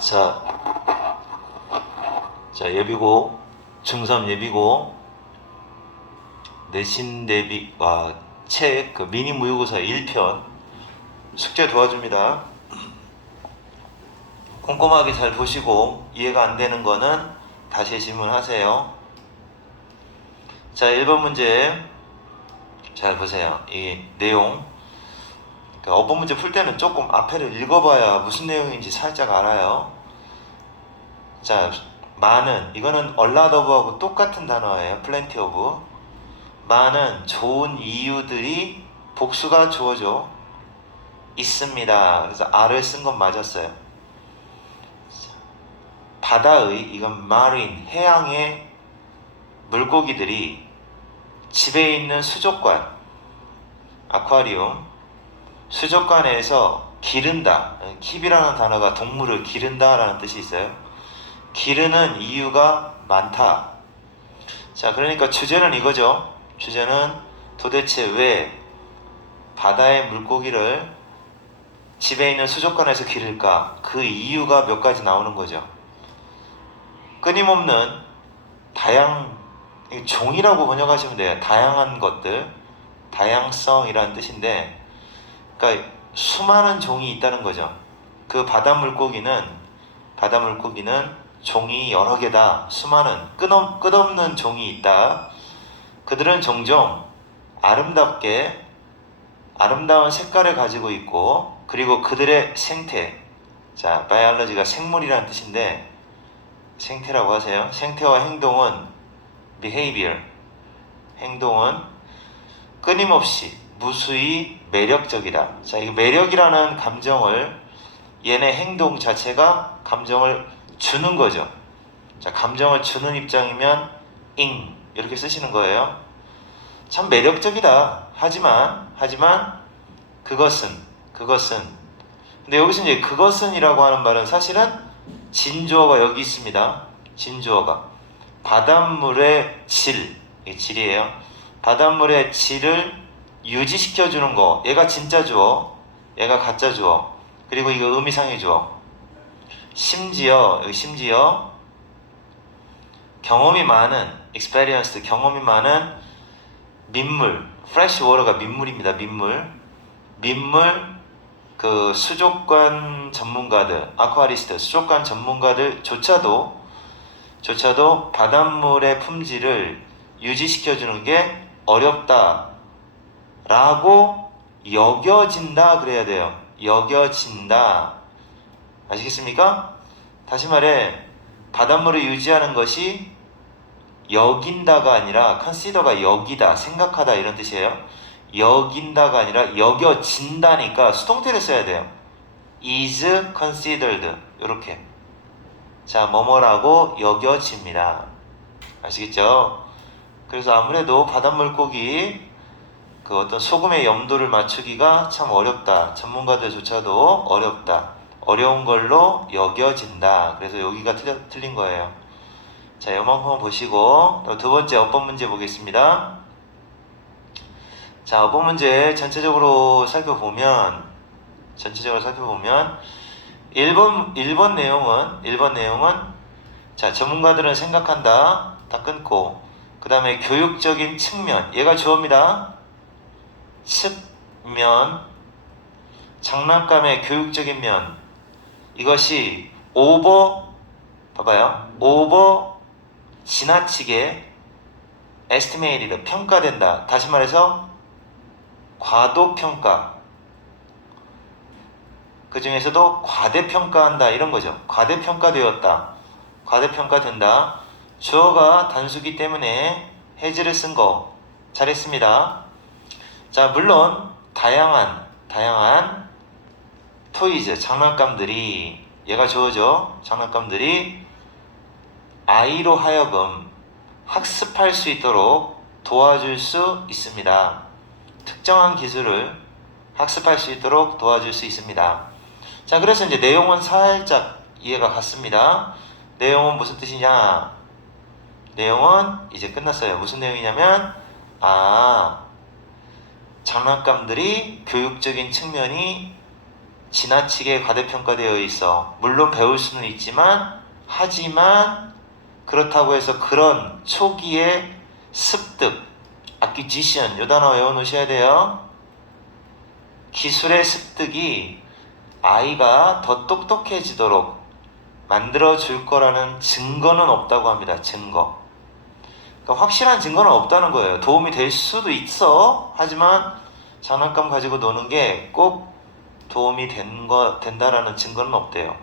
자, 예비고, 중3 예비고, 내신 대비, 책, 미니 모의고사 1편 숙제 도와줍니다. 꼼꼼하게 잘 보시고 이해가 안 되는 거는 다시 질문하세요. 자, 1번 문제 잘 보세요. 이 내용, 어법 문제 풀 때는 조금 앞에를 읽어봐야 무슨 내용인지 살짝 알아요. 자, 많은, 이거는 a lot of하고 똑같은 단어예요. plenty of. 많은 좋은 이유들이 복수가 주어져 있습니다. 그래서 R을 쓴 건 맞았어요. 바다의, 이건 marine, 해양의 물고기들이 집에 있는 수족관, 아쿠아리움, 수족관에서 기른다. 킵이라는 단어가 동물을 기른다 라는 뜻이 있어요. 기르는 이유가 많다. 자, 그러니까 주제는 이거죠. 주제는 도대체 왜 바다의 물고기를 집에 있는 수족관에서 기를까? 그 이유가 몇 가지 나오는 거죠. 끊임없는 종이라고 번역하시면 돼요. 다양한 것들, 다양성이라는 뜻인데, 그러니까 수많은 종이 있다는 거죠. 그 바다 물고기는 종이 여러 개다. 수많은 끝없는 종이 있다. 그들은 종종 아름다운 색깔을 가지고 있고, 그리고 그들의 생태, 자, 바이올로지가 생물이라는 뜻인데 생태라고 하세요. 생태와 행동은 behavior, 행동은 끊임없이 무수히 매력적이다. 자, 이 매력이라는 감정을, 얘네 행동 자체가 감정을 주는 거죠. 자, 감정을 주는 입장이면 이렇게 쓰시는 거예요. 참 매력적이다. 하지만 그것은 근데 여기서 이제 그것은이라고 하는 말은 사실은 진주어가 여기 있습니다. 진주어가 바닷물의 질이에요. 바닷물의 질을 유지시켜주는 거, 얘가 진짜 주어, 얘가 가짜 주어, 그리고 이거 의미상의 주어. 심지어 경험이 많은, experienced, 경험이 많은 민물, fresh water가 민물입니다. 민물, 그 수족관 전문가들, 아쿠아리스트, 수족관 전문가들조차도 바닷물의 품질을 유지시켜주는 게 어렵다 라고 여겨진다 그래야 돼요. 여겨진다. 아시겠습니까? 다시 말해, 바닷물을 유지하는 것이 여긴다가 아니라, consider가 여기다, 생각하다 이런 뜻이에요. 여긴다가 아니라 여겨진다니까 수동태를 써야 돼요. is considered, 이렇게. 자, 뭐뭐라고 여겨집니다. 아시겠죠? 그래서 아무래도 바닷물고기 그 어떤 소금의 염도를 맞추기가 참 어렵다. 전문가들조차도 어렵다. 어려운 걸로 여겨진다. 그래서 여기가 틀린 거예요. 자, 요만큼만 보시고 두 번째 어법 문제 보겠습니다. 자, 어법 문제 전체적으로 살펴보면 1번 내용은 자, 전문가들은 생각한다. 다 끊고, 그 다음에 교육적인 측면, 얘가 주어입니다. 측면, 장난감의 교육적인 면, 이것이 지나치게 estimated, 평가된다. 다시 말해서 과도평가, 그 중에서도 과대평가한다 이런 거죠. 과대평가되었다, 과대평가된다. 주어가 단수기 때문에 has를 쓴 거 잘했습니다. 자, 물론 다양한 토이즈, 장난감들이, 얘가 주어죠. 장난감들이 아이로 하여금 학습할 수 있도록 도와줄 수 있습니다. 특정한 기술을 학습할 수 있도록 도와줄 수 있습니다. 자, 그래서 이제 내용은 살짝 이해가 갔습니다. 내용은 무슨 뜻이냐? 내용은 이제 끝났어요. 무슨 내용이냐면, 장난감들이 교육적인 측면이 지나치게 과대평가되어 있어. 물론 배울 수는 있지만, 하지만 그렇다고 해서 그런 초기의 습득, acquisition, 이 단어 외워놓으셔야 돼요. 기술의 습득이 아이가 더 똑똑해지도록 만들어줄 거라는 증거는 없다고 합니다. 증거. 그러니까 확실한 증거는 없다는 거예요. 도움이 될 수도 있어. 하지만 장난감 가지고 노는 게 꼭 도움이 된다라는 증거는 없대요.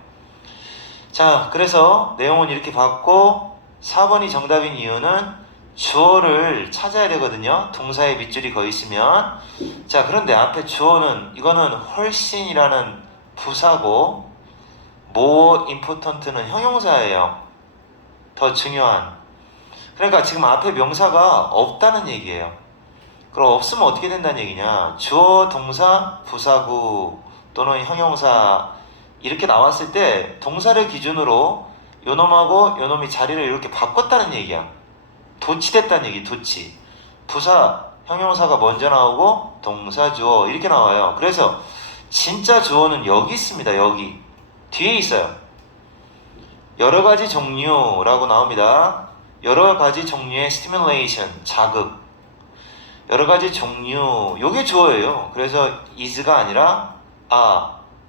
자, 그래서 내용은 이렇게 봤고 4번이 정답인 이유는 주어를 찾아야 되거든요. 동사에 밑줄이 거 있으면. 자, 그런데 앞에 주어는 이거는 훨씬이라는 부사고 more important는 형용사예요. 더 중요한. 그러니까 지금 앞에 명사가 없다는 얘기예요. 그럼 없으면 어떻게 된다는 얘기냐? 주어, 동사, 부사구 또는 형용사 이렇게 나왔을 때 동사를 기준으로 요놈하고 요놈이 자리를 이렇게 바꿨다는 얘기야. 도치됐다는 얘기, 도치. 부사, 형용사가 먼저 나오고 동사, 주어 이렇게 나와요. 그래서 진짜 주어는 여기 있습니다. 여기. 뒤에 있어요. 여러 가지 종류라고 나옵니다. 여러 가지 종류의 stimulation, 자극. 여러 가지 종류, 요게 주어예요. 그래서 is가 아니라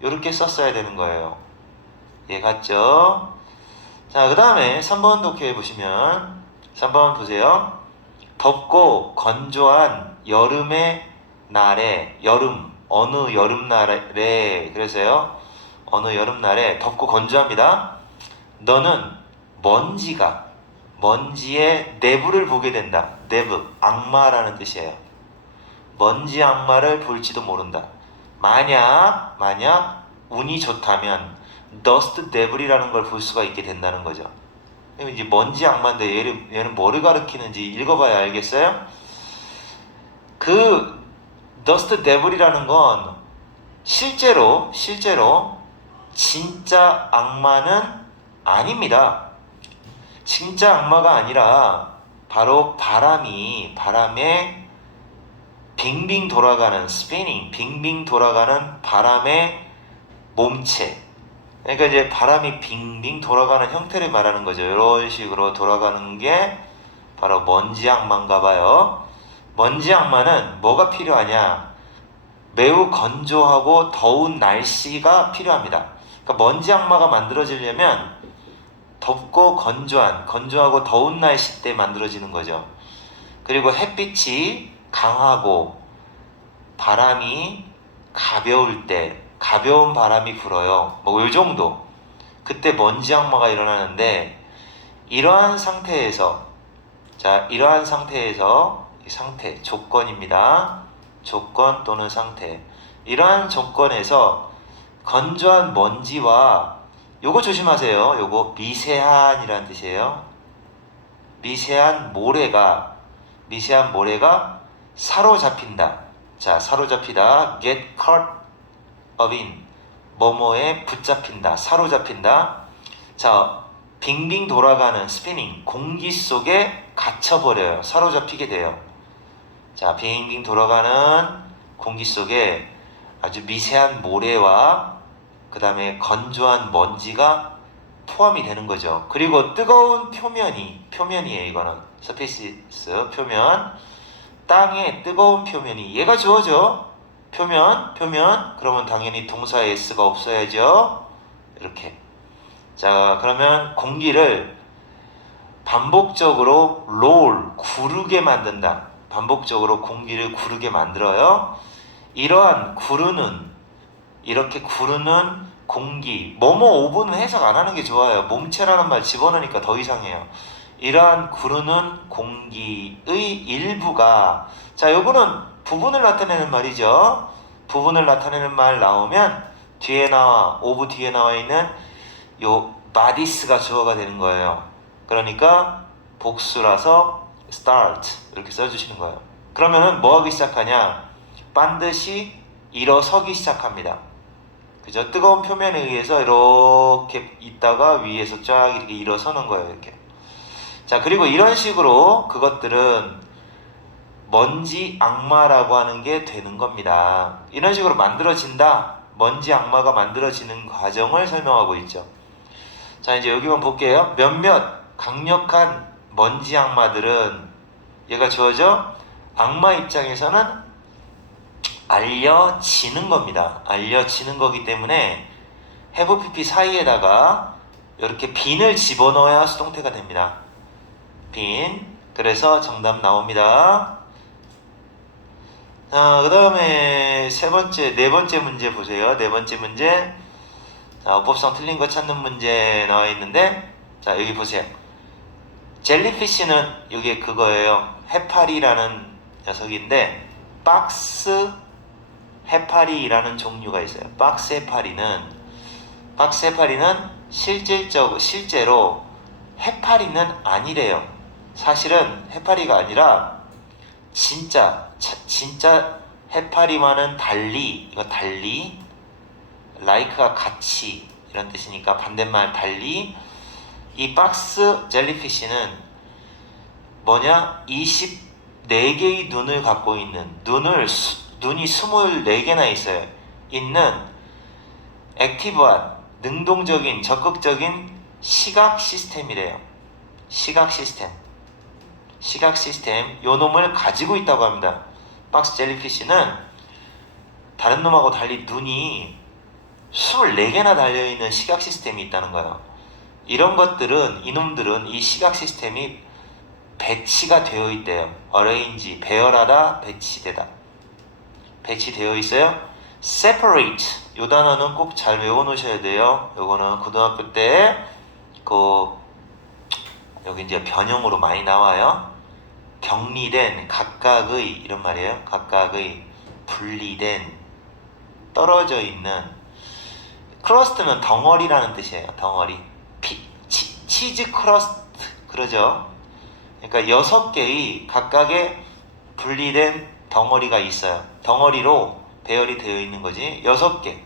요렇게 썼어야 되는 거예요. 예, 갔죠? 자, 그 다음에 3번 독해 보시면 3번 보세요. 덥고 건조한 여름의 날에, 여름, 어느 여름날에, 그래서요. 어느 여름날에 덥고 건조합니다. 너는 먼지의 내부를 보게 된다. 내부, 악마라는 뜻이에요. 먼지 악마를 볼지도 모른다. 만약 운이 좋다면 dust devil이라는 걸 볼 수가 있게 된다는 거죠. 이제 먼지 악마인데 얘는 뭐를 가리키는지 읽어봐야 알겠어요? 그 dust devil이라는 건 실제로 진짜 악마는 아닙니다. 진짜 악마가 아니라 바로 바람에 빙빙 돌아가는 spinning, 빙빙 돌아가는 바람의 몸체. 그러니까 이제 바람이 빙빙 돌아가는 형태를 말하는 거죠. 이런 식으로 돌아가는 게 바로 먼지 악마인가 봐요. 먼지 악마는 뭐가 필요하냐? 매우 건조하고 더운 날씨가 필요합니다. 그러니까 먼지 악마가 만들어지려면 덥고 건조하고 더운 날씨 때 만들어지는 거죠. 그리고 햇빛이 강하고 바람이 가벼울 때 가벼운 바람이 불어요. 뭐 이 정도. 그때 먼지 악마가 일어나는데 이러한 상태에서 이 상태 조건입니다. 조건 또는 상태. 이러한 조건에서 건조한 먼지와 요거 조심하세요. 요거 미세한이라는 뜻이에요. 미세한 모래가 사로잡힌다. 자, 사로잡히다. get caught up in. 뭐뭐에 붙잡힌다. 사로잡힌다. 자, 빙빙 돌아가는 spinning. 공기 속에 갇혀버려요. 사로잡히게 돼요. 자, 빙빙 돌아가는 공기 속에 아주 미세한 모래와 그 다음에 건조한 먼지가 포함이 되는 거죠. 그리고 뜨거운 표면이에요. 이거는 서페이스 표면. 땅의 뜨거운 표면이 얘가 주어져. 표면 그러면 당연히 동사에 s가 없어야죠. 이렇게. 자, 그러면 공기를 반복적으로 구르게 만든다. 반복적으로 공기를 구르게 만들어요. 이러한 이렇게 구르는 공기, 오븐은 해석 안 하는 게 좋아요. 몸체라는 말 집어넣으니까 더 이상해요. 이러한 구르는 공기의 일부가, 자, 요거는 부분을 나타내는 말이죠. 부분을 나타내는 말 나오면 오브 뒤에 나와 있는 요 bodies가 주어가 되는 거예요. 그러니까 복수라서 start 이렇게 써주시는 거예요. 그러면은 뭐 하기 시작하냐? 반드시 일어서기 시작합니다. 그죠? 뜨거운 표면에 의해서 이렇게 있다가 위에서 쫙 이렇게 일어서는 거예요. 이렇게. 자, 그리고 이런 식으로 그것들은 먼지 악마라고 하는 게 되는 겁니다. 이런 식으로 만들어진다. 먼지 악마가 만들어지는 과정을 설명하고 있죠. 자, 이제 여기만 볼게요. 몇몇 강력한 먼지 악마들은 얘가 주어져 악마 입장에서는 알려지는 겁니다. 알려지는 거기 때문에 have pp 사이에다가 이렇게 빈을 집어넣어야 수동태가 됩니다. 빈. 그래서 정답 나옵니다. 그 다음에 네 번째 문제 보세요. 네 번째 문제. 자, 어법상 틀린 거 찾는 문제 나와 있는데, 자, 여기 보세요. 젤리피쉬는 이게 그거예요. 해파리라는 녀석인데, 박스 해파리라는 종류가 있어요. 박스 해파리는 실제로 해파리는 아니래요. 사실은 해파리가 아니라 진짜 해파리와는 달리, 이거 달리, like가 같이 이런 뜻이니까 반대말 달리, 이 박스 젤리피쉬는 뭐냐? 24개의 눈을 갖고 있는, 눈이 24개나 있어요. 있는 액티브한, 능동적인, 적극적인 시각 시스템이래요. 시각 시스템, 요 놈을 가지고 있다고 합니다. 박스 젤리피쉬는 다른 놈하고 달리 눈이 24개나 달려있는 시각 시스템이 있다는 거예요. 이놈들은 이 시각 시스템이 배치가 되어 있대요. arrange, 배열하다, 배치되어 있어요. separate, 요 단어는 꼭 잘 외워놓으셔야 돼요. 요거는 고등학교 때 여기 이제 변형으로 많이 나와요. 격리된, 각각의, 이런 말이에요. 각각의, 분리된, 떨어져 있는. 크러스트는 덩어리라는 뜻이에요. 덩어리. 치즈 크러스트, 그러죠. 그러니까 6개의 각각의 분리된 덩어리가 있어요. 덩어리로 배열이 되어 있는 거지. 6개.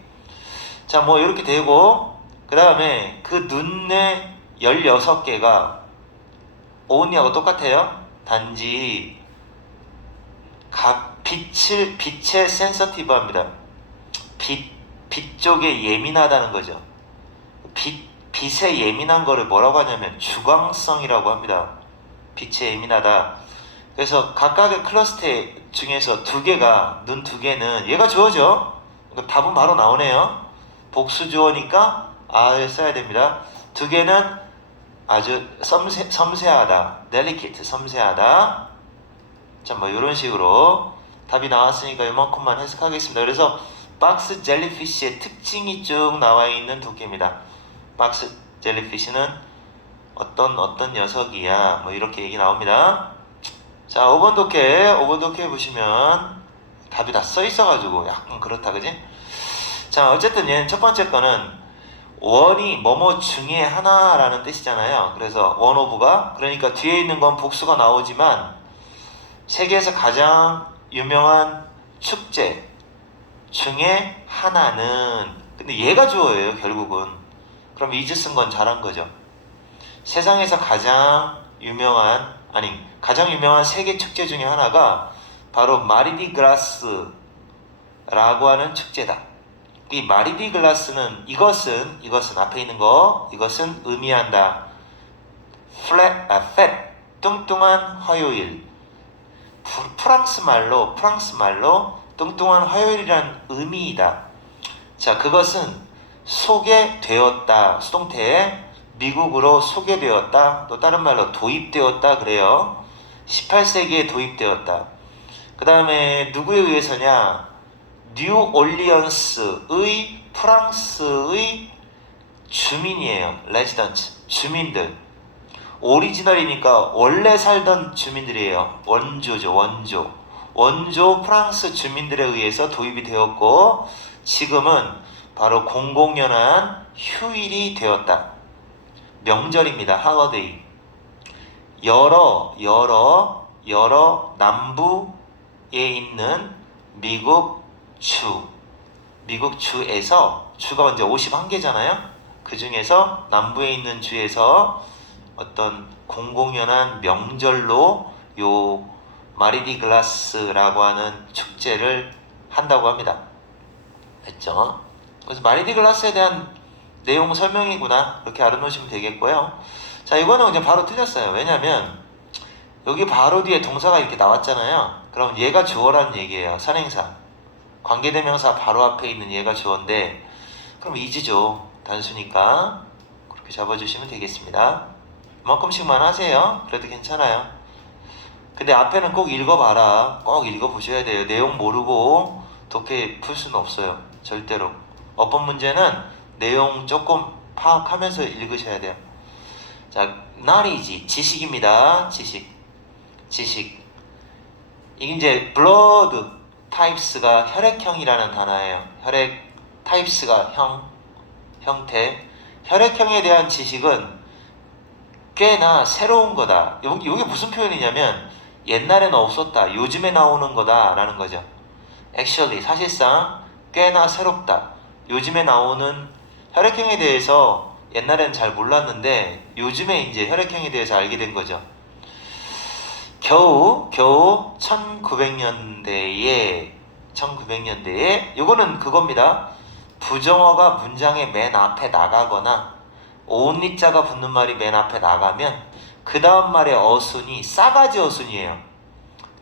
자, 뭐 이렇게 되고, 그 다음에 그 눈의 16개가 only하고 똑같아요. 단지 각 빛에 센서티브합니다. 빛 쪽에 예민하다는 거죠. 빛에 예민한 거를 뭐라고 하냐면 주광성이라고 합니다. 빛에 예민하다. 그래서 각각의 클러스터 중에서 눈 2개는 얘가 주어죠. 답은 바로 나오네요. 복수 주어니까 R을 써야 됩니다. 2개는 아주 섬세하다, delicate, 섬세하다. 자, 뭐 이런 식으로 답이 나왔으니까 이만큼만 해석하겠습니다. 그래서 박스 젤리피쉬의 특징이 쭉 나와 있는 두께입니다. 박스 젤리피쉬는 어떤 녀석이야, 뭐 이렇게 얘기 나옵니다. 자, 5번 독해 보시면 답이 다 써 있어가지고 약간 그렇다, 그지? 자, 어쨌든 얘는 첫 번째 거는 원이 뭐뭐 중에 하나라는 뜻이잖아요. 그래서 원 오브가, 그러니까 뒤에 있는 건 복수가 나오지만 세계에서 가장 유명한 축제 중에 하나는, 근데 얘가 주어예요 결국은. 그럼 이즈 쓴 건 잘한 거죠. 세상에서 가장 유명한 세계 축제 중에 하나가 바로 마리디 그라스라고 하는 축제다. 이 마리디 글라스는 이것은 앞에 있는 거, 이것은 의미한다. fat, 뚱뚱한 화요일. 프랑스 말로 뚱뚱한 화요일이란 의미이다. 자, 그것은 소개되었다. 수동태에 미국으로 소개되었다. 또 다른 말로 도입되었다 그래요. 18세기에 도입되었다. 그 다음에 누구에 의해서냐? 뉴올리언스의 프랑스의 주민이에요. 레지던트, 주민들. 오리지널이니까 원래 살던 주민들이에요. 원조죠, 원조 프랑스 주민들에 의해서 도입이 되었고, 지금은 바로 공공연한 휴일이 되었다. 명절입니다. holiday. 여러 남부에 있는 미국 주에서, 주가 이제 51개잖아요. 그 중에서 남부에 있는 주에서 어떤 공공연한 명절로 요 마리디 글라스라고 하는 축제를 한다고 합니다. 됐죠? 그래서 마리디 글라스에 대한 내용 설명이구나 그렇게 알아놓으시면 되겠고요. 자, 이거는 그냥 바로 틀렸어요. 왜냐면 여기 바로 뒤에 동사가 이렇게 나왔잖아요. 그럼 얘가 주어라는 얘기예요. 선행사. 관계대명사 바로 앞에 있는 얘가 주어인데 그럼 이지죠. 단수니까 그렇게 잡아주시면 되겠습니다. 이만큼씩만 하세요. 그래도 괜찮아요. 근데 앞에는 꼭 읽어봐라. 꼭 읽어보셔야 돼요. 내용 모르고 독해 풀 수는 없어요. 절대로. 어법 문제는 내용 조금 파악하면서 읽으셔야 돼요. 자, knowledge, 지식입니다. 지식. 이게 이제 blood types가 혈액형이라는 단어예요. 혈액 types가 형태. 혈액형에 대한 지식은 꽤나 새로운 거다. 이게 무슨 표현이냐면 옛날에는 없었다. 요즘에 나오는 거다 라는 거죠. Actually, 사실상 꽤나 새롭다. 요즘에 나오는 혈액형에 대해서 옛날에는 잘 몰랐는데 요즘에 이제 혈액형에 대해서 알게 된 거죠. 겨우 1900년대에 요거는 그겁니다. 부정어가 문장의 맨 앞에 나가거나 only자가 붙는 말이 맨 앞에 나가면 그 다음 말의 어순이 싸가지 어순이에요.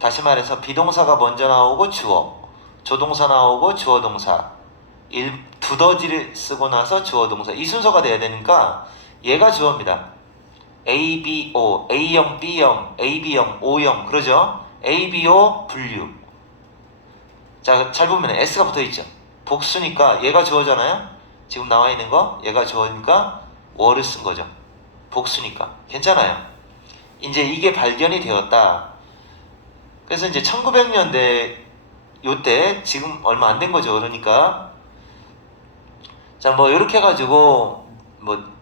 다시 말해서 비동사가 먼저 나오고 주어, 조동사 나오고 주어 동사, 두더지를 쓰고 나서 주어 동사, 이 순서가 돼야 되니까 얘가 주어입니다. A, B, O, A형, B형, AB형, O형 그러죠? A, B, O 분류. 자, 잘 보면 S가 붙어있죠. 복수니까 얘가 주어잖아요. 지금 나와 있는 거 얘가 주어니까 were 쓴 거죠. 복수니까 괜찮아요. 이제 이게 발견이 되었다. 그래서 이제 1900년대 요때 지금 얼마 안 된 거죠. 그러니까 자, 뭐 이렇게 해가지고 뭐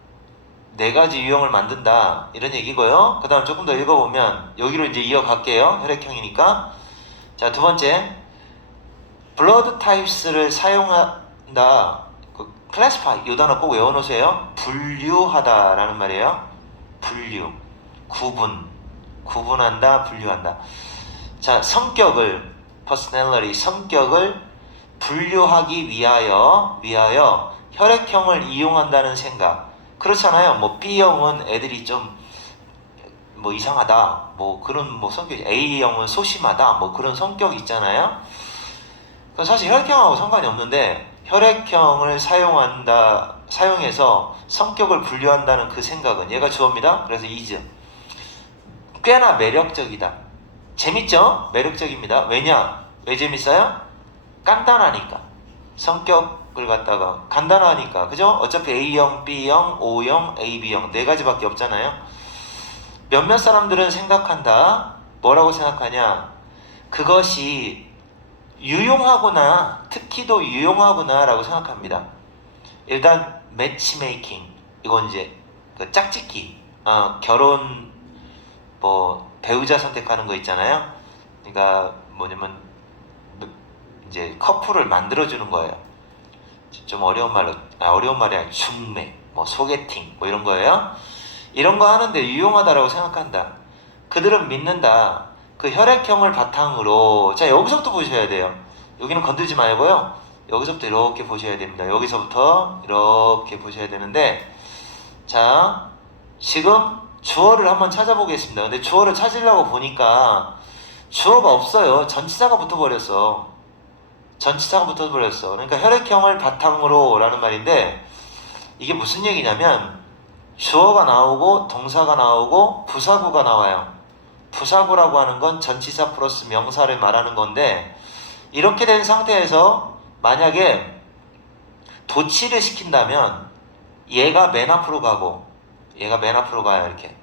4가지 유형을 만든다 이런 얘기고요. 그 다음 조금 더 읽어보면 여기로 이제 이어갈게요. 혈액형이니까. 자, 두 번째 blood types를 사용한다. classify 이 단어 꼭 외워놓으세요. 분류하다 라는 말이에요. 분류, 구분한다, 분류한다. 자, 성격을 personality, 성격을 분류하기 위하여 혈액형을 이용한다는 생각. 그렇잖아요. 뭐 B형은 애들이 좀 뭐 이상하다, 뭐 그런 뭐 성격, A형은 소심하다, 뭐 그런 성격 있잖아요. 사실 혈액형하고 상관이 없는데 혈액형을 사용해서 성격을 분류한다는 그 생각은 얘가 주어입니다. 그래서 is 꽤나 매력적이다. 재밌죠? 매력적입니다. 왜 재밌어요? 간단하니까. 성격을 갖다가 간단하니까. 그죠? 어차피 A형, B형, O형, AB형 4가지밖에 없잖아요. 몇몇 사람들은 생각한다. 뭐라고 생각하냐? 그것이 유용하구나, 특히도 유용하구나 라고 생각합니다. 일단 매치메이킹, 이건 이제 그 짝짓기, 결혼 뭐 배우자 선택하는 거 있잖아요. 그러니까 뭐냐면 이제 커플을 만들어주는 거예요. 좀 어려운 말이 아니라 중매, 뭐 소개팅 뭐 이런 거예요. 이런 거 하는데 유용하다라고 생각한다. 그들은 믿는다. 그 혈액형을 바탕으로. 자, 여기서부터 보셔야 돼요. 여기는 건들지 말고요. 여기서부터 이렇게 보셔야 됩니다. 여기서부터 이렇게 보셔야 되는데, 자, 지금 주어를 한번 찾아보겠습니다. 근데 주어를 찾으려고 보니까 주어가 없어요. 전치사가 붙어버렸어. 그러니까 혈액형을 바탕으로 라는 말인데, 이게 무슨 얘기냐면 주어가 나오고 동사가 나오고 부사구가 나와요. 부사구라고 하는 건 전치사 플러스 명사를 말하는 건데, 이렇게 된 상태에서 만약에 도치를 시킨다면 얘가 맨 앞으로 가요. 이렇게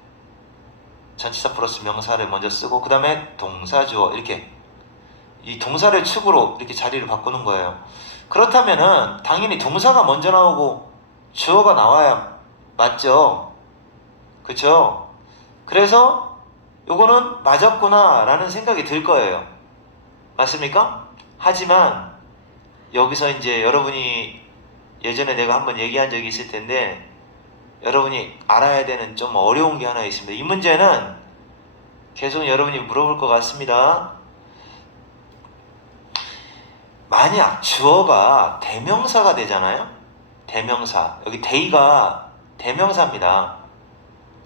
전치사 플러스 명사를 먼저 쓰고 그 다음에 동사 주어, 이렇게 이 동사를 축으로 이렇게 자리를 바꾸는 거예요. 그렇다면은 당연히 동사가 먼저 나오고 주어가 나와야 맞죠? 그쵸? 그래서 요거는 맞았구나 라는 생각이 들 거예요. 맞습니까? 하지만 여기서 이제 여러분이 예전에 내가 한번 얘기한 적이 있을 텐데, 여러분이 알아야 되는 좀 어려운 게 하나 있습니다. 이 문제는 계속 여러분이 물어볼 것 같습니다. 만약 주어가 대명사가 되잖아요. 대명사. 여기 데이가 대명사입니다.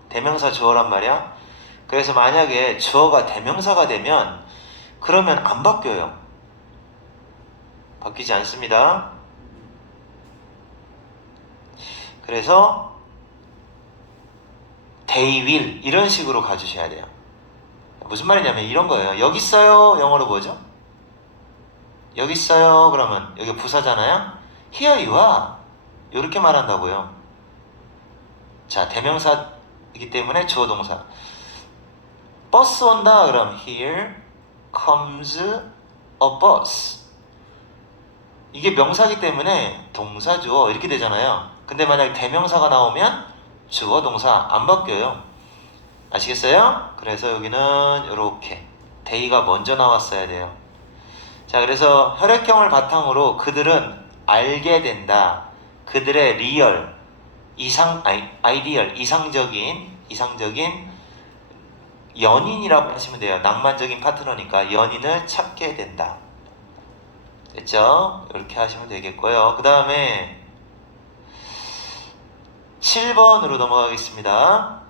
대명사 주어란 말이야. 그래서 만약에 주어가 대명사가 되면 그러면 안 바뀌어요. 바뀌지 않습니다. 그래서 they will 이런 식으로 가주셔야 돼요. 무슨 말이냐면 이런 거예요. 여기 있어요. 영어로 뭐죠? 여기 있어요. 그러면 여기 부사잖아요. Here you are. 이렇게 말한다고요. 자, 대명사이기 때문에 주어 동사. 버스 온다. 그럼 here comes a bus. 이게 명사이기 때문에 동사 주어 이렇게 되잖아요. 근데 만약 대명사가 나오면 주어 동사 안 바뀌어요. 아시겠어요? 그래서 여기는 이렇게 데이가 먼저 나왔어야 돼요. 자, 그래서 혈액형을 바탕으로 그들은 알게 된다. 그들의 리얼, 아이디얼, 이상적인 연인이라고 하시면 돼요. 낭만적인 파트너니까 연인을 찾게 된다. 됐죠? 이렇게 하시면 되겠고요. 그 다음에 7번으로 넘어가겠습니다.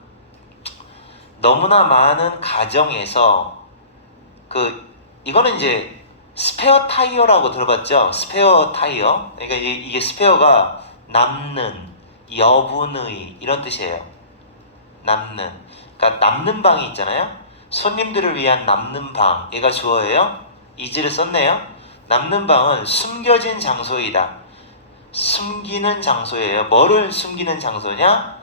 너무나 많은 가정에서 이거는 이제 스페어 타이어라고 들어봤죠? 스페어 타이어. 그러니까 이게 스페어가 남는, 여분의 이런 뜻이에요. 남는. 그러니까 남는 방이 있잖아요. 손님들을 위한 남는 방. 얘가 주어예요. 이지를 썼네요. 남는 방은 숨겨진 장소이다. 숨기는 장소예요. 뭐를 숨기는 장소냐?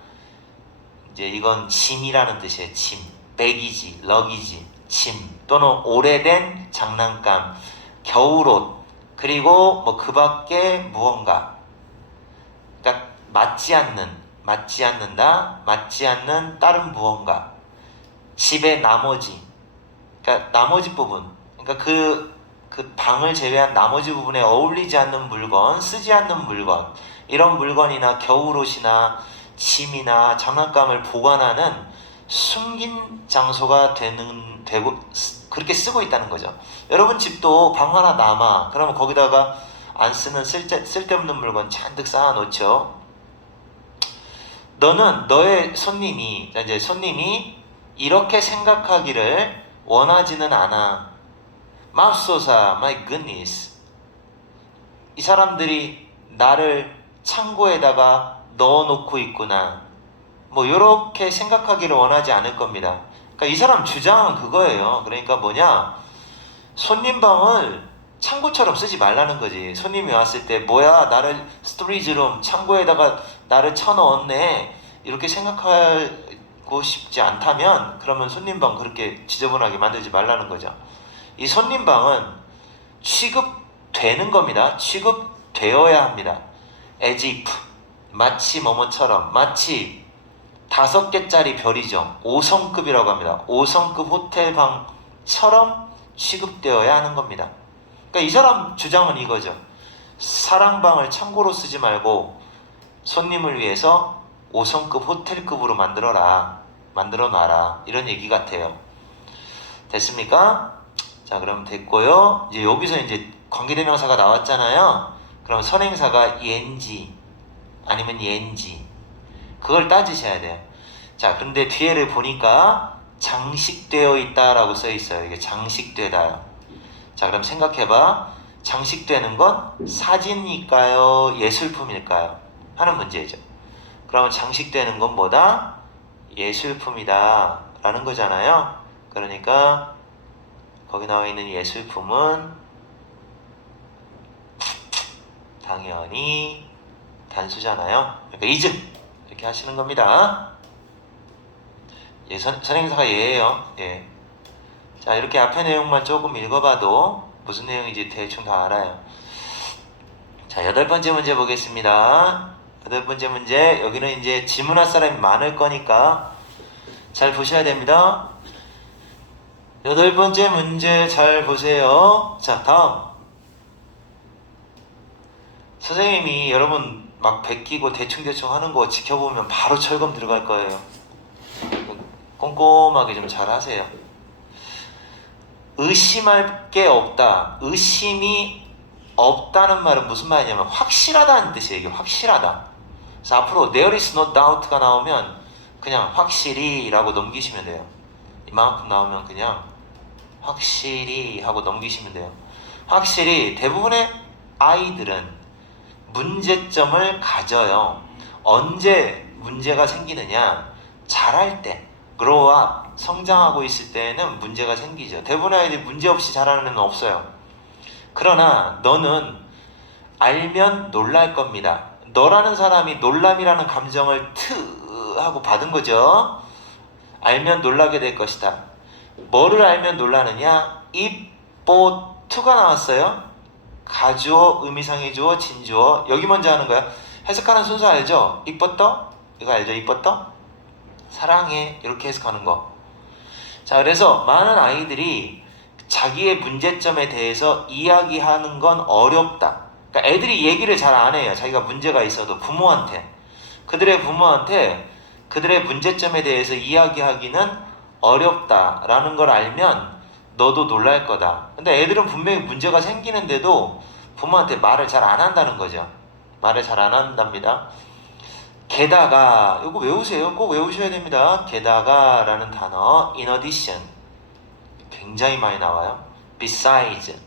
이제 이건 짐이라는 뜻이에요. 짐, 백이지, 럭이지, 짐 또는 오래된 장난감, 겨울옷, 그리고 뭐 그 밖에 무언가. 그러니까 맞지 않는다, 맞지 않는 다른 무언가. 집의 나머지, 그러니까 나머지 부분, 그러니까 그 방을 제외한 나머지 부분에 어울리지 않는 물건, 쓰지 않는 물건, 이런 물건이나 겨울옷이나 짐이나 장난감을 보관하는 숨긴 장소가 되고 그렇게 쓰고 있다는 거죠. 여러분 집도 방 하나 남아. 그러면 거기다가 안 쓰는 쓸데없는 물건 잔뜩 쌓아놓죠. 너는 너의 손님이 이렇게 생각하기를 원하지는 않아. 맙소사, my goodness. 이 사람들이 나를 창고에다가 넣어놓고 있구나. 뭐 이렇게 생각하기를 원하지 않을 겁니다. 그러니까 이 사람 주장은 그거예요. 그러니까 뭐냐? 손님 방을 창고처럼 쓰지 말라는 거지. 손님이 왔을 때 뭐야, 나를 스토리지룸 창고에다가 나를 쳐넣었네, 이렇게 생각하고 싶지 않다면 그러면 손님 방 그렇게 지저분하게 만들지 말라는 거죠. 이 손님 방은 취급되는 겁니다. 취급되어야 합니다. as if, 마치 뭐뭐처럼, 마치 5개짜리 별이죠. 5성급이라고 합니다. 5성급 호텔 방처럼 취급되어야 하는 겁니다. 그러니까 이 사람 주장은 이거죠. 사랑방을 창고로 쓰지 말고 손님을 위해서 5성급 호텔급으로 만들어놔라. 이런 얘기 같아요. 됐습니까? 자, 그럼 됐고요. 이제 여기서 이제 관계대명사가 나왔잖아요. 그럼 선행사가 옌지 아니면 옌지, 그걸 따지셔야 돼요. 자, 근데 뒤에를 보니까 장식되어 있다라고 써 있어요. 이게 장식되다. 자, 그럼 생각해봐. 장식되는 건 사진일까요? 예술품일까요? 하는 문제죠. 그러면 장식되는 건 뭐다? 예술품이다 라는 거잖아요. 그러니까 거기 나와 있는 예술품은 당연히 단수잖아요. 그러니까 is 이렇게 하시는 겁니다. 예, 선행사가 예예요. 예. 자, 이렇게 앞에 내용만 조금 읽어봐도 무슨 내용인지 대충 다 알아요. 자, 8번째 문제 보겠습니다. 8번째 문제, 여기는 이제 질문할 사람이 많을 거니까 잘 보셔야 됩니다. 8번째 문제 잘 보세요. 자, 다음. 선생님이 여러분 막 베끼고 대충대충 하는 거 지켜보면 바로 철검 들어갈 거예요. 꼼꼼하게 좀 잘 하세요. 의심할 게 없다. 의심이 없다는 말은 무슨 말이냐면 확실하다는 뜻이에요. 이게 확실하다. 그래서 앞으로 there is no doubt가 나오면 그냥 확실히 라고 넘기시면 돼요. 이만큼 나오면 그냥 확실히 하고 넘기시면 돼요. 확실히 대부분의 아이들은 문제점을 가져요. 언제 문제가 생기느냐? 자랄 때, grow up, 성장하고 있을 때는 문제가 생기죠. 대부분의 아이들이 문제 없이 자라는 애는 없어요. 그러나 너는 알면 놀랄 겁니다. 너라는 사람이 놀람이라는 감정을 하고 받은 거죠. 알면 놀라게 될 것이다. 뭐를 알면 놀라느냐? 입보 투가 나왔어요. 가주어, 의미상의 주어, 진주어. 여기 먼저 하는 거야. 해석하는 순서 알죠? 이뻤더? 이거 알죠? 이뻤더? 사랑해. 이렇게 해석하는 거. 자, 그래서 많은 아이들이 자기의 문제점에 대해서 이야기하는 건 어렵다. 그러니까 애들이 얘기를 잘 안 해요. 자기가 문제가 있어도 부모한테. 그들의 부모한테 그들의 문제점에 대해서 이야기하기는 어렵다라는 걸 알면 너도 놀랄 거다. 근데 애들은 분명히 문제가 생기는데도 부모한테 말을 잘 안 한다는 거죠. 말을 잘 안 한답니다. 게다가 이거 외우세요. 꼭 외우셔야 됩니다. 게다가 라는 단어 in addition 굉장히 많이 나와요. besides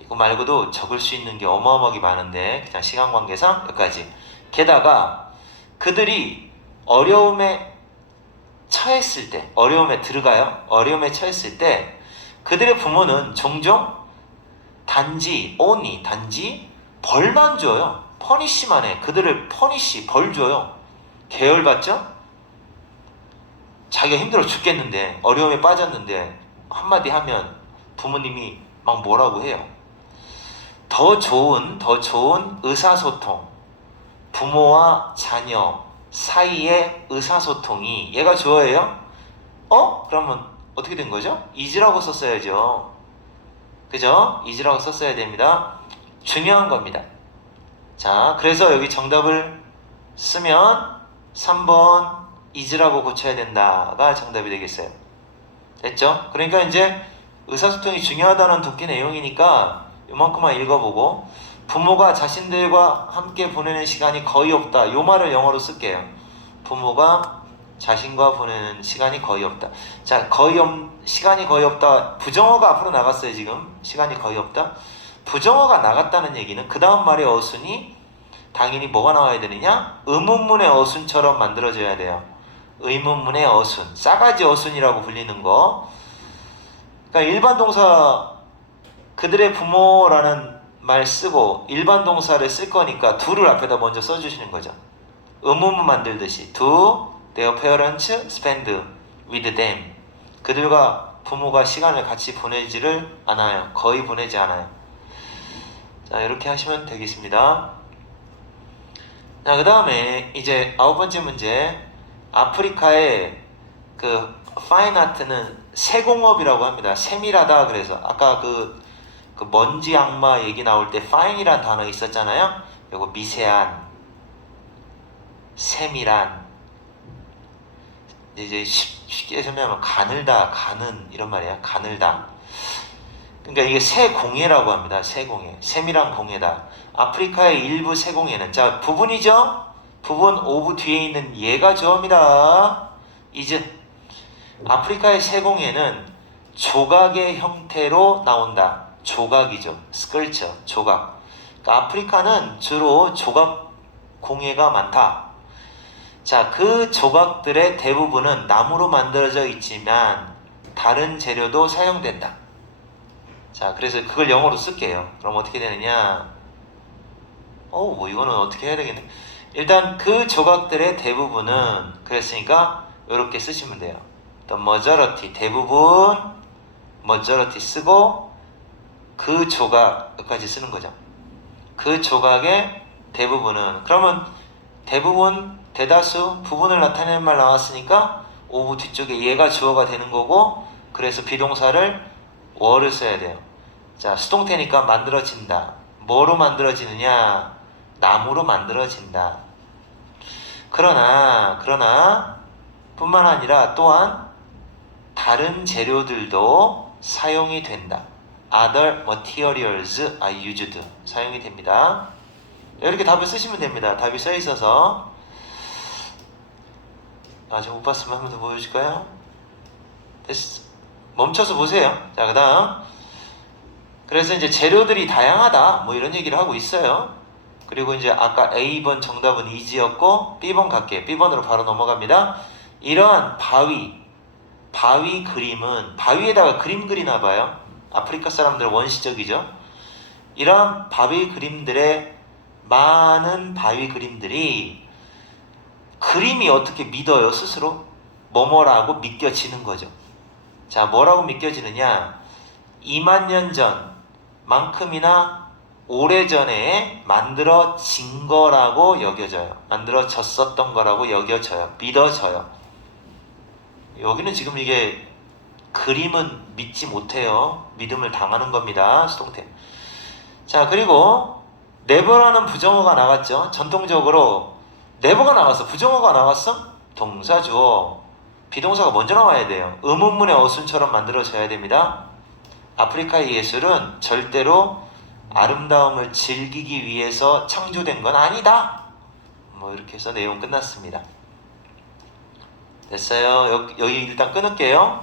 이거 말고도 적을 수 있는 게 어마어마하게 많은데 그냥 시간 관계상 여기까지. 게다가 그들이 어려움에 처했을 때, 어려움에 들어가요. 어려움에 처했을 때 그들의 부모는 종종 단지 벌만 줘요. 퍼니시만 해. 그들을 벌 줘요. 계열받죠? 자기가 힘들어 죽겠는데, 어려움에 빠졌는데 한마디 하면 부모님이 막 뭐라고 해요. 더 좋은 의사소통, 부모와 자녀 사이의 의사소통이 얘가 주어예요? 그러면 어떻게 된 거죠? is라고 썼어야죠. 그죠? is라고 썼어야 됩니다. 중요한 겁니다. 자, 그래서 여기 정답을 쓰면 3번 is라고 고쳐야 된다가 정답이 되겠어요. 됐죠? 그러니까 이제 의사소통이 중요하다는 독해 내용이니까 이만큼만 읽어보고, 부모가 자신들과 함께 보내는 시간이 거의 없다. 이 말을 영어로 쓸게요. 부모가 자신과 보내는 시간이 거의 없다. 자, 시간이 거의 없다. 부정어가 앞으로 나갔어요. 지금 시간이 거의 없다. 부정어가 나갔다는 얘기는 그 다음 말의 어순이 당연히 뭐가 나와야 되느냐? 의문문의 어순처럼 만들어져야 돼요. 의문문의 어순, 싸가지 어순이라고 불리는 거. 그러니까 일반 동사 그들의 부모라는 말 쓰고 일반 동사를 쓸 거니까 do를 앞에다 먼저 써주시는 거죠. 의문문 만들듯이 do their parents spend with them. 그들과 부모가 시간을 같이 보내지를 않아요. 거의 보내지 않아요. 자, 이렇게 하시면 되겠습니다. 자, 그 다음에 이제 9번째 문제. 아프리카의 그 파인 아트는 세공업이라고 합니다. 세밀하다. 그래서 아까 그 먼지 악마 얘기 나올 때 fine이란 단어 있었잖아요. 요거 미세한, 세밀한. 이제 쉽게 설명하면 가는 이런 말이야. 가늘다. 그러니까 이게 세공예라고 합니다. 세공예, 세밀한 공예다. 아프리카의 일부 세공예는, 자, 부분이죠. 부분 오브 뒤에 있는 얘가 주어입니다. 이제 아프리카의 세공예는 조각의 형태로 나온다. 조각이죠. 스컬처, 조각. 그러니까 아프리카는 주로 조각 공예가 많다. 자, 그 조각들의 대부분은 나무로 만들어져 있지만 다른 재료도 사용된다. 자, 그래서 그걸 영어로 쓸게요. 그럼 어떻게 되느냐? 뭐 이거는 어떻게 해야 되겠네. 일단 그 조각들의 대부분은, 그랬으니까 이렇게 쓰시면 돼요. The majority, 대부분, majority 쓰고 그 조각까지 쓰는 거죠. 그 조각의 대부분은, 그러면 대부분, 대다수, 부분을 나타내는 말 나왔으니까 오브 뒤쪽에 얘가 주어가 되는 거고, 그래서 비동사를 were를 써야 돼요. 자, 수동태니까 만들어진다. 뭐로 만들어지느냐? 나무로 만들어진다. 그러나 뿐만 아니라 또한 다른 재료들도 사용이 된다. other materials are used. 사용이 됩니다. 이렇게 답을 쓰시면 됩니다. 답이 써 있어서. 아직 못 봤으면 한 번 더 보여줄까요? 됐어. 멈춰서 보세요. 자, 그 다음. 그래서 이제 재료들이 다양하다. 뭐 이런 얘기를 하고 있어요. 그리고 이제 아까 A번 정답은 이지였고, B번 갈게요. B번으로 바로 넘어갑니다. 이러한 바위 그림은, 바위에다가 그림 그리나 봐요. 아프리카 사람들 원시적이죠. 이러한 바위 그림들의 많은 바위 그림들이 그림이 어떻게 믿어요, 스스로? 뭐뭐라고 믿겨지는 거죠. 자, 뭐라고 믿겨지느냐? 2만 년 전만큼이나 오래전에 만들어진 거라고 여겨져요. 만들어졌었던 거라고 여겨져요. 믿어져요. 여기는 지금 이게 그림은 믿지 못해요. 믿음을 당하는 겁니다. 수동태. 자, 그리고 never라는 부정어가 나갔죠. 전통적으로 never가 나왔어. 부정어가 나왔어? 동사 주어. 비동사가 먼저 나와야 돼요. 의문문의 어순처럼 만들어져야 됩니다. 아프리카의 예술은 절대로 아름다움을 즐기기 위해서 창조된 건 아니다. 뭐 이렇게 해서 내용 끝났습니다. 됐어요. 여기 일단 끊을게요.